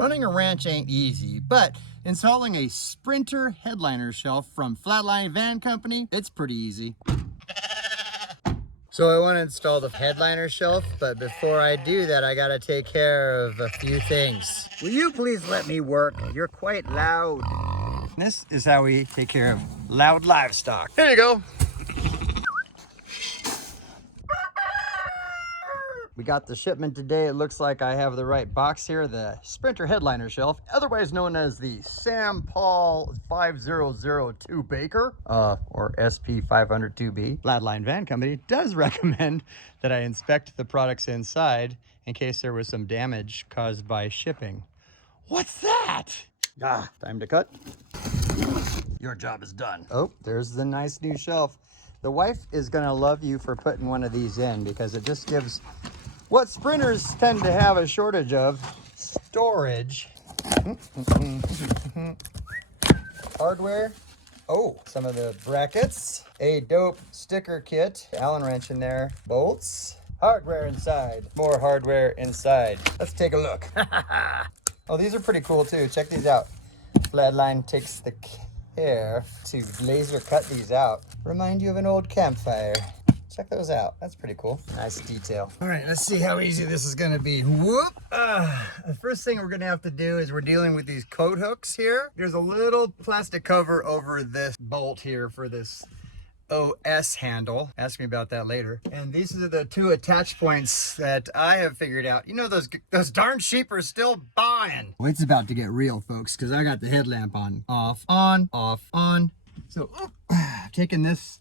Running a ranch ain't easy, but installing a Sprinter headliner shelf from Flatline Van Company, it's pretty easy. So I want to install the headliner shelf, but before I do that, I gotta take care of a few things. Will you please let me work? You're quite loud. This is how we take care of loud livestock. Here you go. We got the shipment today. It looks like I have the right box here, the Sprinter headliner shelf, otherwise known as the Sam Paul 5002 Baker, or SP 502B. Flatline Van Company does recommend that I inspect the products inside in case there was some damage caused by shipping. What's that? Time to cut. Your job is done. Oh, there's the nice new shelf. The wife is gonna love you for putting one of these in because it just gives what sprinters tend to have a shortage of: storage. Hardware. Oh, some of the brackets. A dope sticker kit. Allen wrench in there. Bolts. Hardware inside. More hardware inside. Let's take a look. Oh, these are pretty cool too. Check these out. Flatline takes the care to laser cut these out. Remind you of an old campfire. Check those out. That's pretty cool. Nice detail. All right, let's see how easy this is gonna be. Whoop! The first thing we're gonna have to do is we're dealing with these coat hooks here. There's a little plastic cover over this bolt here for this OS handle. Ask me about that later. And these are the two attach points that I have figured out. You know, those darn sheep are still buying. Well, it's about to get real, folks, because I got the headlamp on. Off, on, off, on. So, taking this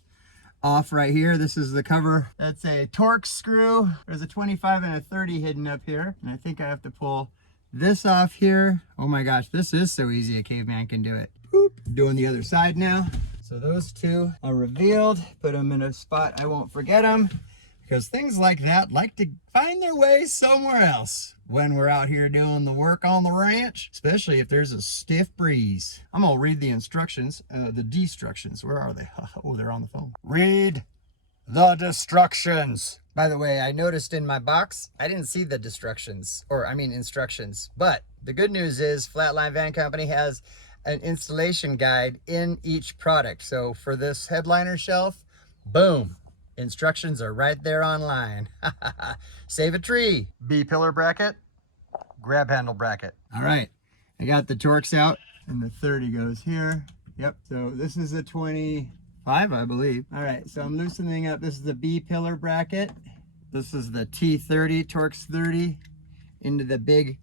off right here. This is the cover. That's a Torx screw. There's a 25 and a 30 hidden up here. And I think I have to pull this off here. Oh my gosh, this is so easy a caveman can do it. Boop. Doing the other side now. So those two are revealed. Put them in a spot I won't forget them, because things like that like to find their way somewhere else when we're out here doing the work on the ranch, especially if there's a stiff breeze. I'm gonna read the instructions, the destructions. Where are they? Oh, they're on the phone. Read the destructions. By the way, I noticed in my box, I didn't see the instructions, but the good news is Flatline Van Company has an installation guide in each product. So for this headliner shelf, boom, instructions are right there online. Save a tree. B-pillar bracket, grab handle bracket. All right, I got the Torx out and the 30 goes here. Yep, so this is a 25, I believe. All right, so I'm loosening up. This is the B-pillar bracket. This is the T30, Torx 30, into the big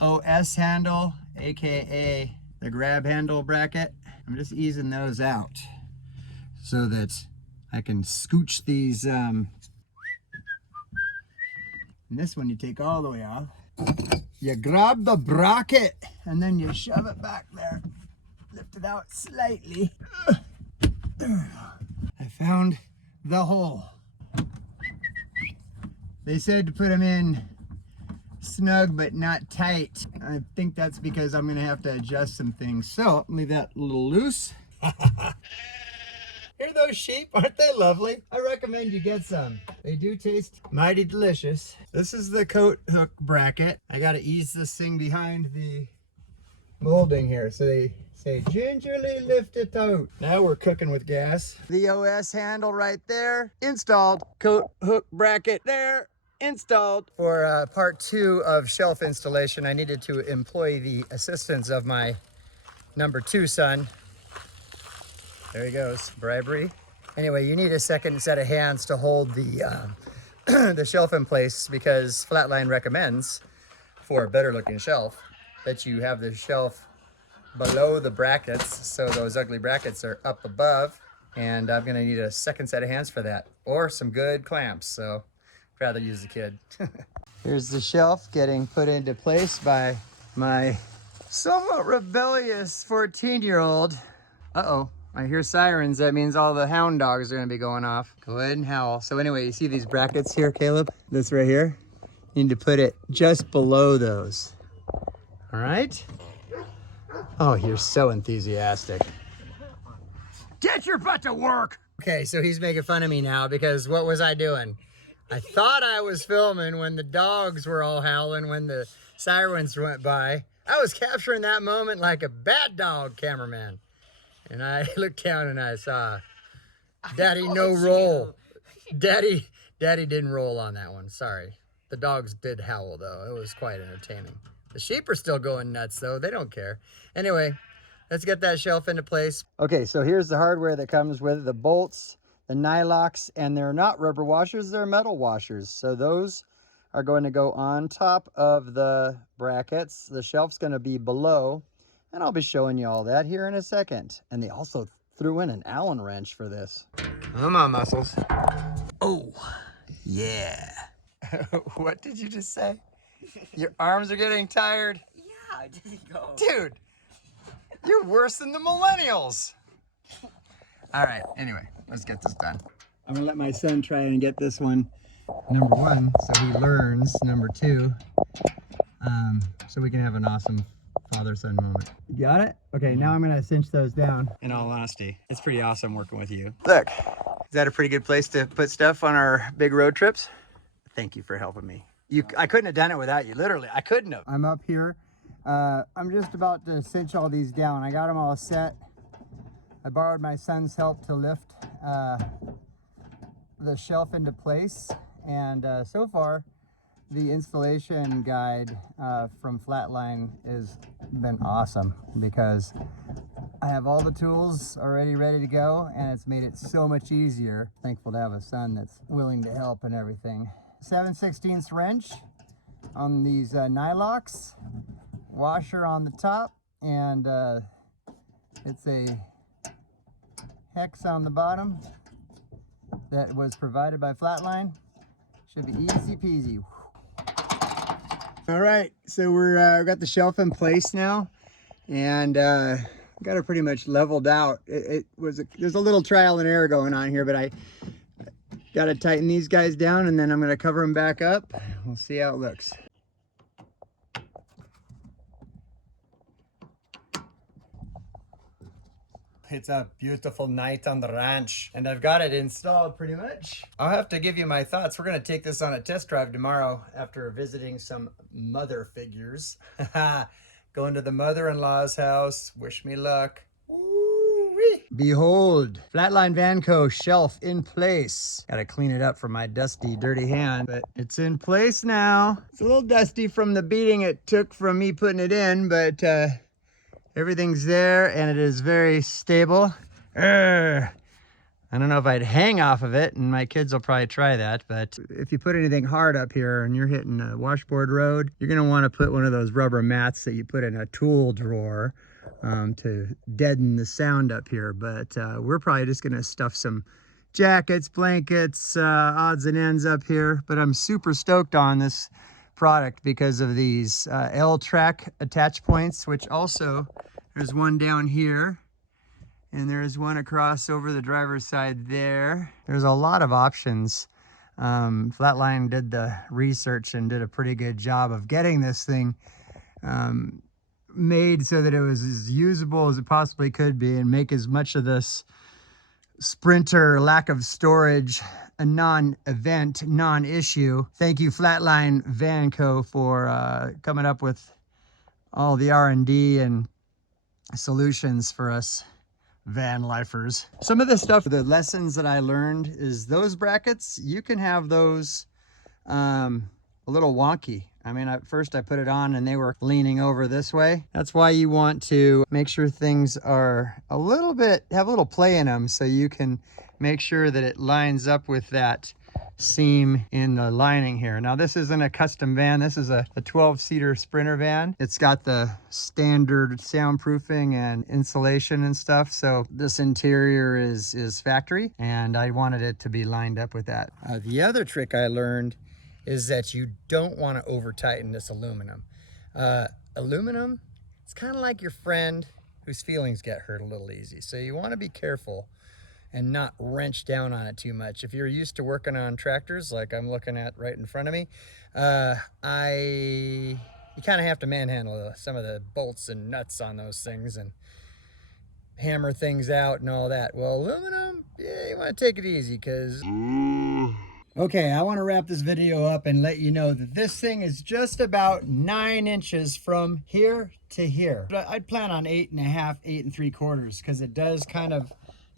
OS handle, AKA the grab handle bracket. I'm just easing those out so that I can scooch these. And this one you take all the way off. You grab the bracket and then you shove it back there. Lift it out slightly. I found the hole. They said to put them in snug but not tight. I think that's because I'm gonna have to adjust some things. So leave that a little loose. Hear those sheep? Aren't they lovely? I recommend you get some. They do taste mighty delicious. This is the coat hook bracket. I gotta ease this thing behind the molding here. So they say gingerly lift it out. Now we're cooking with gas. The OS handle right there, installed. Coat hook bracket there, installed. For part 2 of shelf installation, I needed to employ the assistance of my number 2 son. There he goes, bribery. Anyway, you need a second set of hands to hold the the shelf in place, because Flatline recommends, for a better looking shelf, that you have the shelf below the brackets, so those ugly brackets are up above. And I'm gonna need a second set of hands for that, or some good clamps, so I'd rather use the kid. Here's the shelf getting put into place by my somewhat rebellious 14-year-old. Uh-oh. I hear sirens. That means all the hound dogs are gonna be going off. Go ahead and howl. So anyway, you see these brackets here, Caleb? This right here? You need to put it just below those. All right? Oh, you're so enthusiastic. Get your butt to work! Okay, so he's making fun of me now because what was I doing? I thought I was filming when the dogs were all howling when the sirens went by. I was capturing that moment like a bad dog cameraman. And I looked down and I saw Daddy no roll. Daddy didn't roll on that one. Sorry. The dogs did howl though. It was quite entertaining. The sheep are still going nuts though. They don't care. Anyway, let's get that shelf into place. Okay, so here's the hardware that comes with it, the bolts, the nylocks, and they're not rubber washers, they're metal washers. So those are going to go on top of the brackets. The shelf's going to be below, and I'll be showing you all that here in a second. And they also threw in an Allen wrench for this. Come on, muscles. Oh, yeah. What did you just say? Your arms are getting tired? Yeah, it didn't go. Dude, you're worse than the millennials. All right, anyway, let's get this done. I'm gonna let my son try and get this one, number one, so he learns, number two, so we can have an awesome father-son moment. You got it? Okay, now I'm gonna cinch those down. In all honesty, it's pretty awesome working with you. Look, is that a pretty good place to put stuff on our big road trips? Thank you for helping me. I couldn't have done it without you, literally, I couldn't have. I'm up here. I'm just about to cinch all these down. I got them all set. I borrowed my son's help to lift the shelf into place. And so far, the installation guide from Flatline has been awesome because I have all the tools already ready to go and it's made it so much easier. Thankful to have a son that's willing to help and everything. 7/16 wrench on these nylocks, washer on the top, and it's a hex on the bottom that was provided by Flatline. Should be easy peasy. All right, so we're got the shelf in place now, and got it pretty much leveled out. There's a little trial and error going on here, but I got to tighten these guys down, and then I'm going to cover them back up. We'll see how it looks. It's a beautiful night on the ranch, and I've got it installed pretty much. I'll have to give you my thoughts. We're going to take this on a test drive tomorrow after visiting some mother figures. Going to the mother-in-law's house. Wish me luck. Woo-wee. Behold, Flatline Vanco shelf in place. Gotta clean it up from my dusty, dirty hand, but it's in place now. It's a little dusty from the beating it took from me putting it in, but everything's there and it is very stable. I don't know if I'd hang off of it, and my kids will probably try that, but if you put anything hard up here and you're hitting a washboard road, you're gonna wanna put one of those rubber mats that you put in a tool drawer to deaden the sound up here. But we're probably just gonna stuff some jackets, blankets, odds and ends up here. But I'm super stoked on this product because of these L-track attach points, which also, there's one down here. And there's one across over the driver's side there. There's a lot of options. Flatline did the research and did a pretty good job of getting this thing made so that it was as usable as it possibly could be and make as much of this Sprinter lack of storage a non-event, non-issue. Thank you, Flatline Vanco, for coming up with all the R&D and solutions for us van lifers. Some of the stuff, the lessons that I learned is those brackets, you can have those a little wonky. I mean, at first I put it on and they were leaning over this way. That's why you want to make sure things are a little bit, have a little play in them so you can make sure that it lines up with that seam in the lining here. Now this isn't a custom van, this is a 12-seater Sprinter van. It's got the standard soundproofing and insulation and stuff, so this interior is factory, and I wanted it to be lined up with that. The other trick I learned is that you don't want to over tighten this aluminum. Aluminum, it's kind of like your friend whose feelings get hurt a little easy, so you want to be careful and not wrench down on it too much. If you're used to working on tractors like I'm looking at right in front of me, you kind of have to manhandle some of the bolts and nuts on those things and hammer things out and all that. Well, aluminum, yeah, you want to take it easy because Okay, I want to wrap this video up and let you know that this thing is just about 9 inches from here to here. But I'd plan on 8.5, 8 3/4, because it does kind of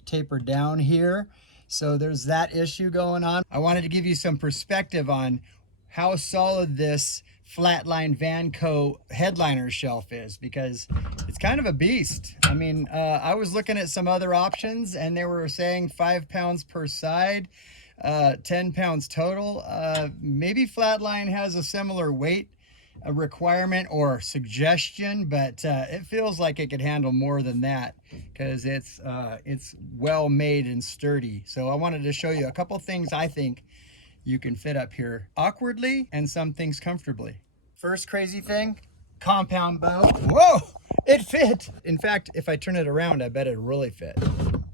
taper down here. So there's that issue going on. I wanted to give you some perspective on how solid this Flatline Vanco headliner shelf is, because it's kind of a beast. I mean, I was looking at some other options and they were saying 5 pounds per side, 10 pounds total. Maybe Flatline has a similar weight requirement or suggestion, but it feels like it could handle more than that, because it's well made and sturdy. So I wanted to show you a couple things I think you can fit up here awkwardly and some things comfortably. First crazy thing, compound bow. Whoa, it fit. In fact, if I turn it around, I bet it really fit.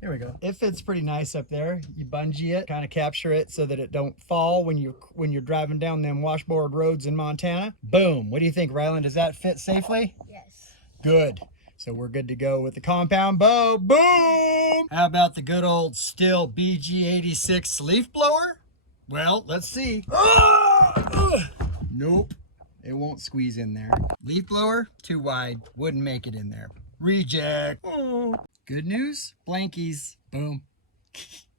Here we go. It fits pretty nice up there. You bungee it, kind of capture it so that it don't fall when you're driving down them washboard roads in Montana. Boom. What do you think, Ryland? Does that fit safely? Yes. Good. So we're good to go with the compound bow. Boom! How about the good old Stihl BG86 leaf blower? Well, let's see. Nope, it won't squeeze in there. Leaf blower, too wide, wouldn't make it in there. Reject. Good news, blankies. Boom.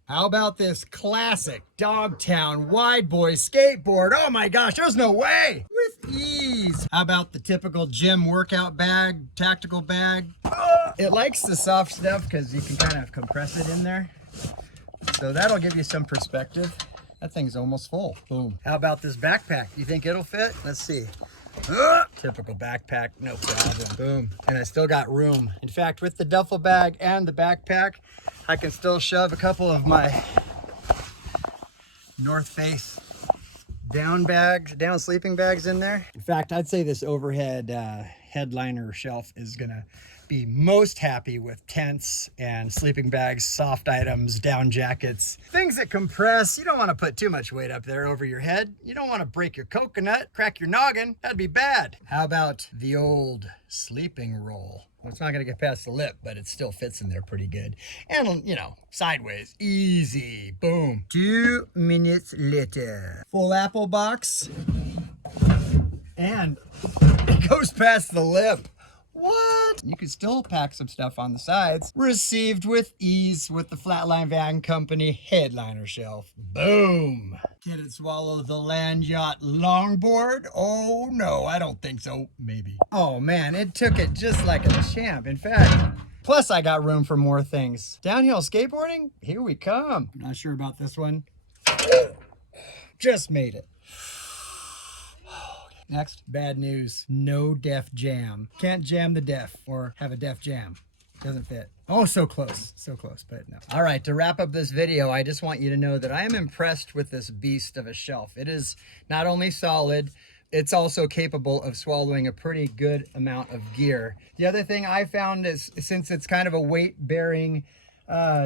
How about this classic Dogtown wide boy skateboard? Oh my gosh, there's no way! With ease. How about the typical gym workout bag, tactical bag? It likes the soft stuff because you can kind of compress it in there. So that'll give you some perspective. That thing's almost full. Boom. How about this backpack? You think it'll fit? Let's see. Typical backpack, no problem. Boom. And I still got room. In fact, with the duffel bag and the backpack, I can still shove a couple of my North Face down sleeping bags in there. In fact, I'd say this overhead headliner shelf is gonna be most happy with tents and sleeping bags, soft items, down jackets, things that compress. You don't want to put too much weight up there over your head. You don't want to break your coconut, crack your noggin. That'd be bad. How about the old sleeping roll? Well, it's not going to get past the lip, but it still fits in there pretty good. And, you know, sideways, easy, boom. 2 minutes later. Full apple box. And it goes past the lip. What? You can still pack some stuff on the sides. Received with ease with the Flatline Van Company headliner shelf. Boom. Did it swallow the land yacht longboard? Oh no, I don't think so. Maybe. Oh man, it took it just like a champ. In fact, plus I got room for more things. Downhill skateboarding? Here we come. I'm not sure about this one. Just made it. Next, bad news. No def jam. Can't jam the def or have a def jam. Doesn't fit. Oh, so close, but no. All right, to wrap up this video, I just want you to know that I am impressed with this beast of a shelf. It is not only solid, it's also capable of swallowing a pretty good amount of gear. The other thing I found is, since it's kind of a weight-bearing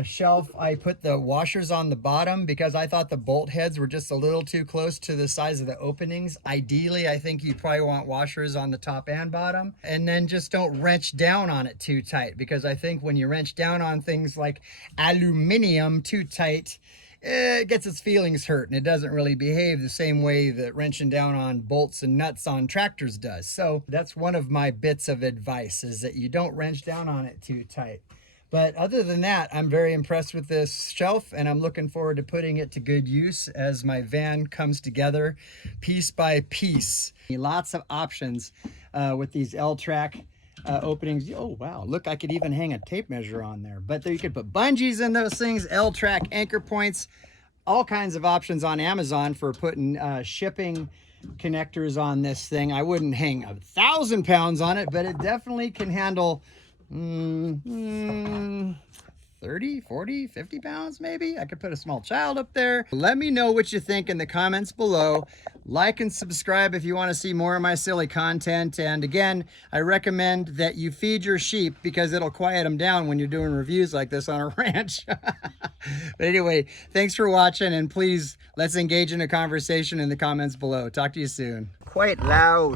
shelf, I put the washers on the bottom because I thought the bolt heads were just a little too close to the size of the openings. Ideally, I think you probably want washers on the top and bottom, and then just don't wrench down on it too tight, because I think when you wrench down on things like aluminum too tight, it gets its feelings hurt, and it doesn't really behave the same way that wrenching down on bolts and nuts on tractors does. So that's one of my bits of advice, is that you don't wrench down on it too tight. But other than that, I'm very impressed with this shelf, and I'm looking forward to putting it to good use as my van comes together piece by piece. Lots of options with these L-track openings. Oh wow, look, I could even hang a tape measure on there. But there, you could put bungees in those things, L-track anchor points, all kinds of options on Amazon for putting shipping connectors on this thing. I wouldn't hang 1,000 pounds on it, but it definitely can handle 30, 40, 50 pounds maybe. I could put a small child up there. Let me know what you think in the comments below. Like and subscribe if you want to see more of my silly content. And again, I recommend that you feed your sheep, because it'll quiet them down when you're doing reviews like this on a ranch. But anyway, thanks for watching, and please, let's engage in a conversation in the comments below. Talk to you soon. Quite loud.